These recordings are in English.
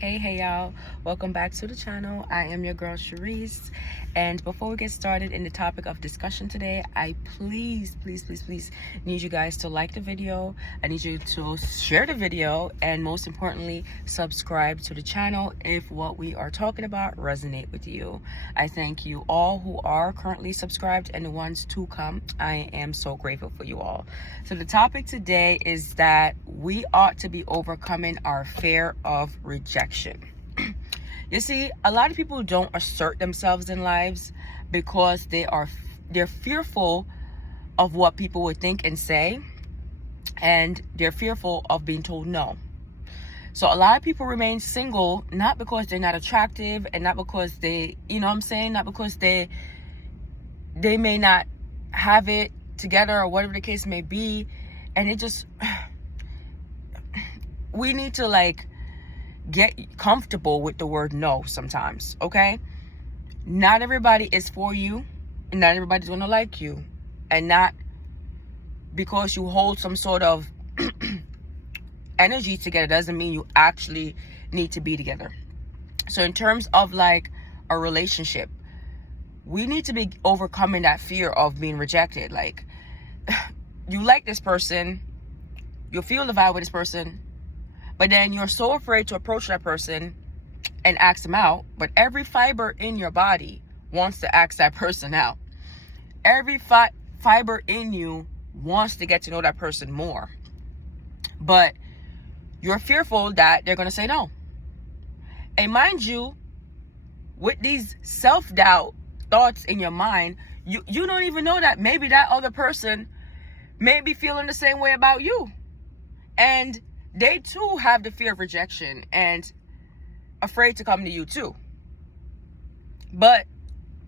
Hey y'all, welcome back to the channel. I am your girl Sharice, and before we get started in the topic of discussion today, I please need you guys to like the video. I need you to share the video, and most importantly, subscribe to the channel if what we are talking about resonate with you. I thank you all who are currently subscribed and the ones to come. I am so grateful for you all. So the topic today is that we ought to be overcoming our fear of rejection. You see, a lot of people don't assert themselves in lives because they're fearful of what people would think and say, and they're fearful of being told no. So a lot of people remain single not because they're not attractive, and not because they, not because they may not have it together or whatever the case may be, and it just we need to get comfortable with the word no sometimes, okay? Not everybody is for you, and not everybody's gonna like you, and not because you hold some sort of energy together doesn't mean you actually need to be together. So in terms of a relationship, we need to be overcoming that fear of being rejected. You like this person, you feel the vibe with this person, but then you're so afraid to approach that person and ask them out. But every fiber in your body wants to ask that person out. Every fiber in you wants to get to know that person more. But you're fearful that they're going to say no. And mind you, with these self-doubt thoughts in your mind, you don't even know that maybe that other person may be feeling the same way about you. And they too have the fear of rejection and afraid to come to you too. But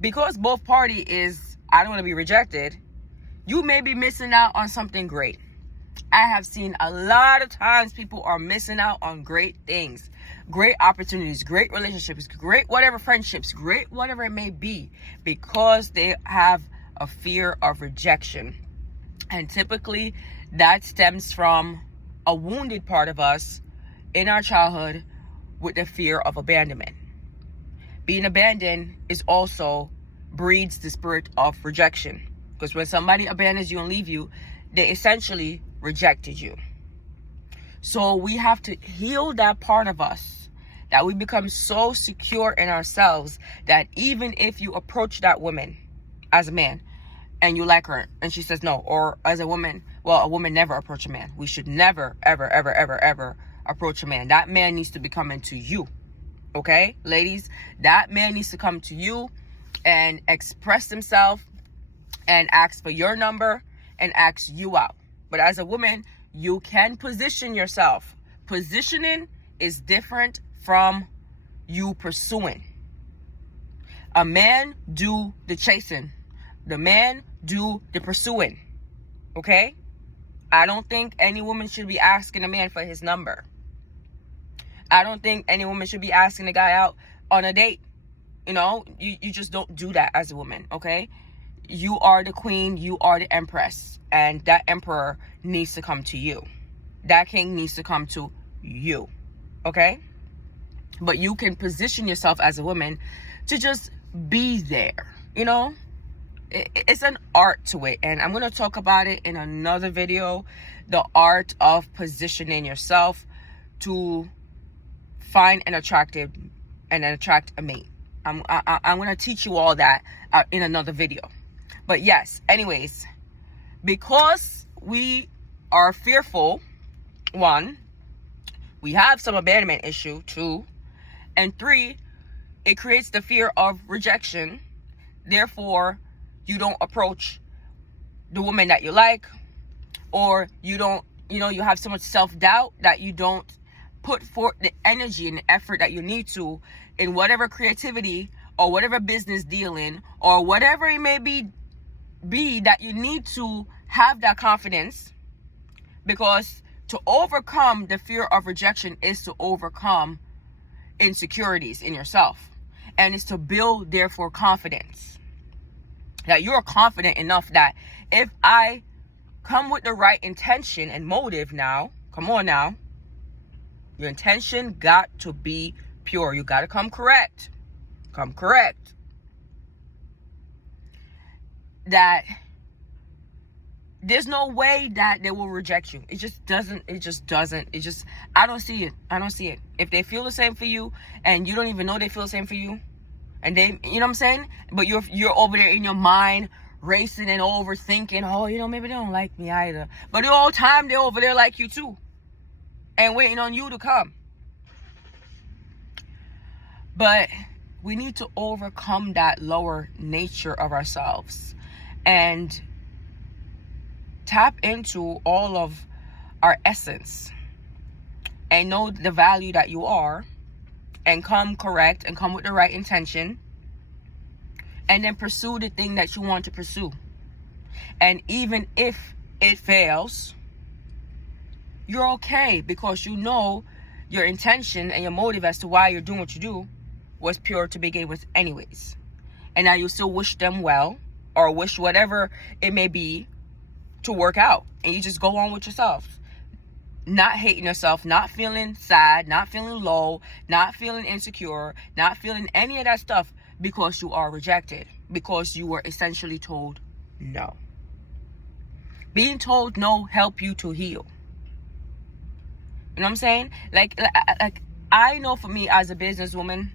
because both party is, I don't want to be rejected, you may be missing out on something great. I have seen a lot of times people are missing out on great things, great opportunities, great relationships, great whatever friendships, great whatever it may be, because they have a fear of rejection. And typically that stems from a wounded part of us in our childhood with the fear of abandonment. Being abandoned is also breeds the spirit of rejection, because when somebody abandons you and leave you, they essentially rejected you. So we have to heal that part of us, that we become so secure in ourselves that even if you approach that woman as a man and you like her and she says no, or as a woman, well, a woman never approach a man. We should never, ever, ever, ever, ever approach a man. That man needs to be coming to you. Okay, ladies, that man needs to come to you and express himself and ask for your number and ask you out. But as a woman, you can position yourself. Positioning is different from you pursuing. A man do the chasing. The man do the pursuing. Okay? I don't think any woman should be asking a man for his number. I don't think any woman should be asking a guy out on a date. You just don't do that as a woman, okay? You are the queen, you are the empress, and that emperor needs to come to you. That king needs to come to you, okay? But you can position yourself as a woman to just be there, It's an art to it, and I'm going to talk about it in another video, the art of positioning yourself to find and attract a mate. I'm going to teach you all that in another video. But yes, anyways, because we are fearful, one, we have some abandonment issue, two, and three, it creates the fear of rejection. Therefore, you don't approach the woman that you like, or you don't, you have so much self-doubt that you don't put forth the energy and the effort that you need to in whatever creativity or whatever business dealing or whatever it may be that you need to have that confidence, because to overcome the fear of rejection is to overcome insecurities in yourself, and it's to build therefore confidence, that you're confident enough that if I come with the right intention and motive now, come on now, Your intention got to be pure. You got to come correct. Come correct. That there's no way that they will reject you. It just doesn't. I don't see it. If they feel the same for you and you don't even know they feel the same for you, and they, you know what I'm saying? But you're over there in your mind racing and overthinking, oh, maybe they don't like me either. But the whole time they're over there like you too. And waiting on you to come. But we need to overcome that lower nature of ourselves and tap into all of our essence and know the value that you are and come correct and come with the right intention and then pursue the thing that you want to pursue. And even if it fails, you're okay, because you know your intention and your motive as to why you're doing what you do was pure to begin with anyways. And now you still wish them well, or wish whatever it may be to work out. And you just go on with yourself. Not hating yourself, not feeling sad, not feeling low, not feeling insecure, not feeling any of that stuff because you are rejected. Because you were essentially told no. Being told no help you to heal. You know what I'm saying? Like I know for me as a businesswoman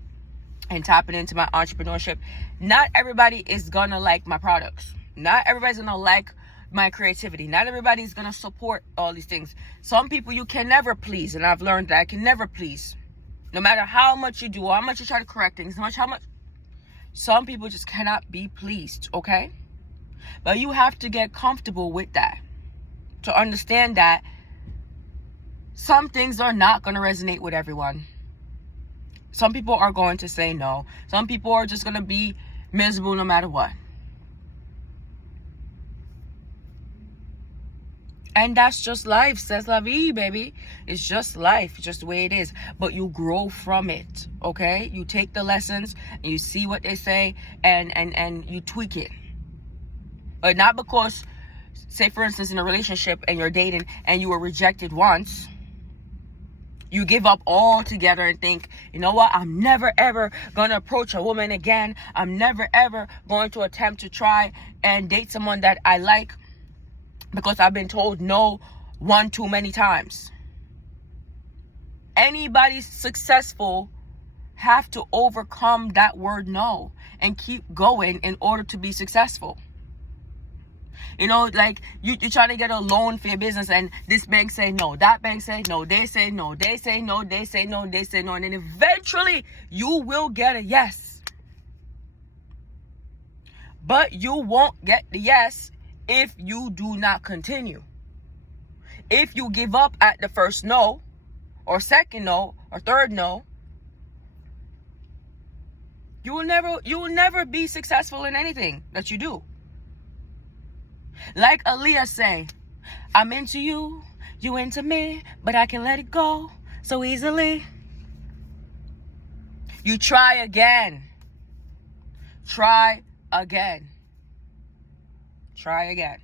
and tapping into my entrepreneurship, not everybody is gonna like my products. Not everybody's gonna like my creativity. Not everybody's gonna support all these things. Some people you can never please, and I've learned that I can never please. No matter how much you do, or how much you try to correct things, how much. Some people just cannot be pleased, okay? But you have to get comfortable with that to understand that some things are not going to resonate with everyone. Some people are going to say no. Some people are just going to be miserable no matter what. And that's just life. C'est la vie, baby. It's just life. It's just the way it is. But you grow from it, okay? You take the lessons and you see what they say and you tweak it. But not because, say for instance, in a relationship and you're dating and you were rejected once, you give up altogether and think, you know what, I'm never ever going to approach a woman again. I'm never ever going to attempt to try and date someone that I like because I've been told no one too many times. Anybody successful have to overcome that word no and keep going in order to be successful. You know, like you're trying to get a loan for your business and this bank say no, that bank say no, they say no, they say no, they say no, they say no. And then eventually you will get a yes. But you won't get the yes if you do not continue. If you give up at the first no, or second no, or third no, you will never be successful in anything that you do. Like Aaliyah say, I'm into you, you into me, but I can let it go so easily. You try again. Try again. Try again.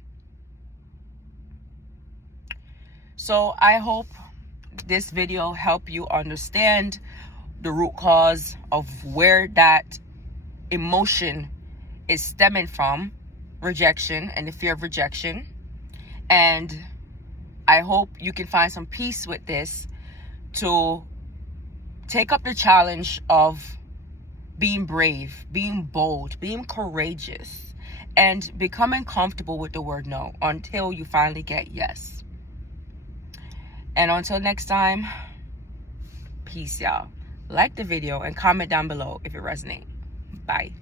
So I hope this video helped you understand the root cause of where that emotion is stemming from. Rejection and the fear of rejection. And I hope you can find some peace with this to take up the challenge of being brave, being bold, being courageous, and becoming comfortable with the word no until you finally get yes. And until next time, peace, y'all. Like the video and comment down below if it resonates. Bye.